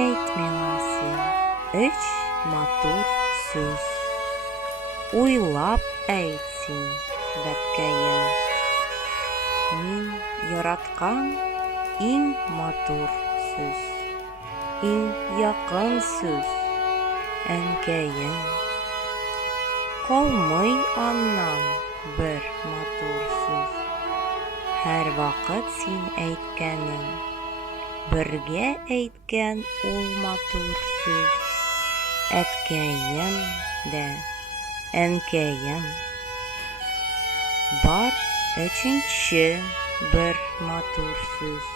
әйт миңа син өч матур сүз. Уйлап әйт син, бәбкәем. Мин яраткан иң матур сүз, иң якын сүз, әнкәем. Калмый аннан бер матур сүз. Һәр вакыт син әйткәнең, бергә әйткән ул матур сүз. Әткәем дә, әнкәем. Бар өченче бер матур сүз.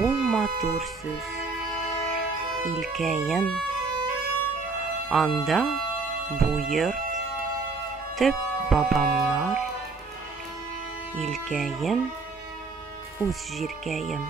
Ул матур сүз илкәем. Анда бу йорт, төп бабамнар. Илкәем, үз җиркәем.